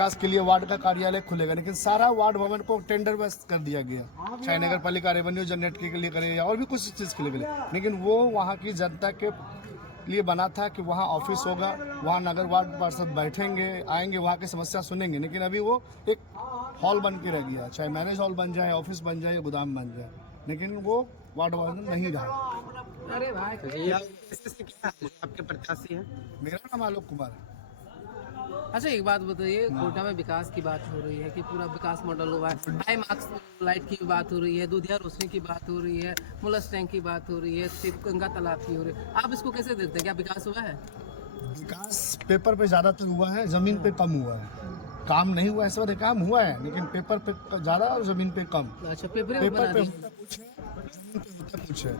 विकास के लिए वार्ड का कार्यालय खुलेगा, लेकिन सारा वार्ड भवन को टेंडर बस कर दिया गया, चाहे नगर पालिका रेवेन्यू जनरेट के लिए करे या और भी कुछ चीज़ के लिए करे। लेकिन वो वहाँ की जनता के लिए बना था कि वहाँ ऑफिस होगा, वहाँ नगर वार्ड पार्षद बैठेंगे, आएंगे, वहाँ की समस्या सुनेंगे। लेकिन अभी वो एक हॉल बन के रह गया, चाहे मैरिज हॉल बन जाए, ऑफिस बन जाए या गोदाम बन जाए, लेकिन वो वार्ड भवन नहीं रहा। अरे भाई तो ये आपके प्रत्याशी हैं? मेरा नाम आलोक कुमार है। अच्छा एक बात बताइए, कोटा में विकास की बात हो रही है कि पूरा विकास मॉडल हुआ है, ढाई मार्क्स लाइट की बात हो रही है, दूधिया रोशनी की बात हो रही है, मुलस टैंक की बात हो रही है, गंगा तालाब की हो रही है, आप इसको कैसे देखते हैं? क्या विकास हुआ है? विकास पेपर पे ज़्यादातर हुआ है, ज़मीन पे कम हुआ है। काम नहीं हुआ है, सब काम हुआ है, लेकिन पेपर पे ज़्यादा और ज़मीन पे कम। अच्छा पेपर पे बना होता दिए। कुछ है, ज़मीन पे होता कुछ है।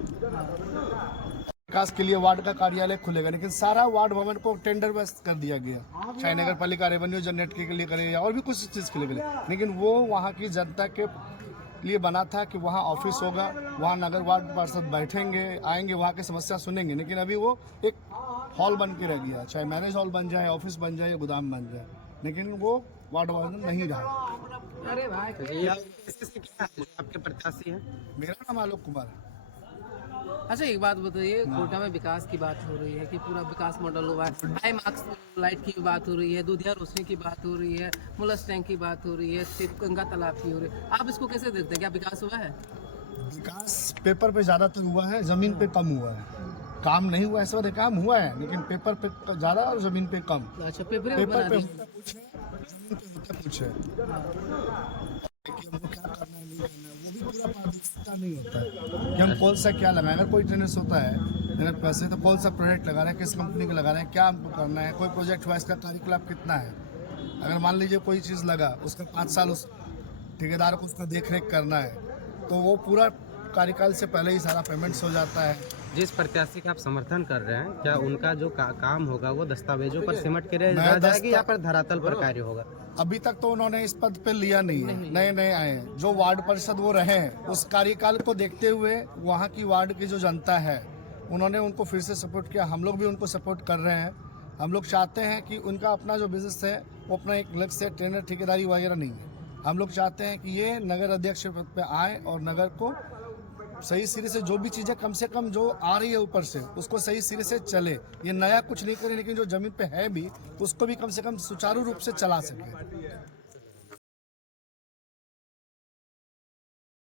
विकास के लिए वार्ड का कार्यालय खुलेगा, लेकिन सारा वार्ड भवन को टेंडर बस कर दिया गया, चाहे नगर पालिका रेवेन्यू जनरेट के लिए करे या और भी कुछ चीज़ के लिए करे। लेकिन वो वहाँ की जनता के लिए बना था कि वहाँ ऑफिस होगा, वहाँ नगर वार्ड पार्षद बैठेंगे, आएंगे, वहाँ की समस्या सुनेंगे। लेकिन अभी वो एक हॉल बन के रह गया, चाहे मैरिज हॉल बन जाए, ऑफिस बन जाए या गोदाम बन जाए, लेकिन वो वार्ड भवन नहीं रहा। अरे भाई तो ये आपके प्रत्याशी हैं? मेरा नाम आलोक कुमार है। अच्छा एक बात बताइए, कोटा में विकास की बात हो रही है कि पूरा विकास मॉडल हुआ है, ढाई मार्क्स लाइट की बात हो रही है, दूधिया रोशनी की बात हो रही है, मुलस टैंक की बात हो रही है, गंगा तालाब की हो रही है, आप इसको कैसे देखते हैं? क्या विकास हुआ है? विकास पेपर पे ज़्यादातर हुआ है, ज़मीन पे कम हुआ है। काम नहीं हुआ है, सब काम हुआ है, लेकिन पेपर पे ज़्यादा और ज़मीन पे कम। अच्छा पेपर पेपर बना पे दिए। होता कुछ है, ज़मीन पे होता कुछ है। कि हमको क्या करना है, नहीं करना है, वो भी पूरा पारदर्शिता नहीं होता है कि हम कौन सा क्या लगाएं। अगर कोई टेंडर्स होता है मेरे पैसे, तो कौन सा प्रोजेक्ट लगा रहे हैं, किस कंपनी को लगा रहे हैं, क्या हमको करना है, कोई प्रोजेक्ट हुआ, इसका कार्यकलाप कितना है। अगर मान लीजिए कोई चीज़ लगा, उसका 5 साल उस ठेकेदार को उसका देख रेख करना है, तो वो पूरा कार्यकाल से पहले ही सारा पेमेंट्स हो जाता है। जिस प्रत्याशी का आप समर्थन कर रहे हैं, क्या उनका जो काम होगा वो दस्तावेजों पर सिमट के रह जाएगी या पर धरातल पर कार्य होगा? अभी तक तो उन्होंने इस पद पे लिया नहीं है, नए नए आए हैं। जो वार्ड परिषद वो रहे हैं, उस कार्यकाल को देखते हुए वहाँ की वार्ड की जो जनता है, उन्होंने उनको फिर से सपोर्ट किया। हम लोग भी उनको सपोर्ट कर रहे हैं। हम लोग चाहते हैं कि उनका अपना जो बिजनेस है वो अपना एक अलग से टेंडर ठेकेदारी वगैरह नहीं है। हम लोग चाहते हैं कि ये नगर अध्यक्ष पद पे आए और नगर को सही सिरे से जो भी चीज़ें कम से कम जो आ रही है ऊपर से, उसको सही सिरे से चले। ये नया कुछ नहीं करे, लेकिन जो जमीन पे है भी उसको भी कम से कम सुचारू रूप से चला सके।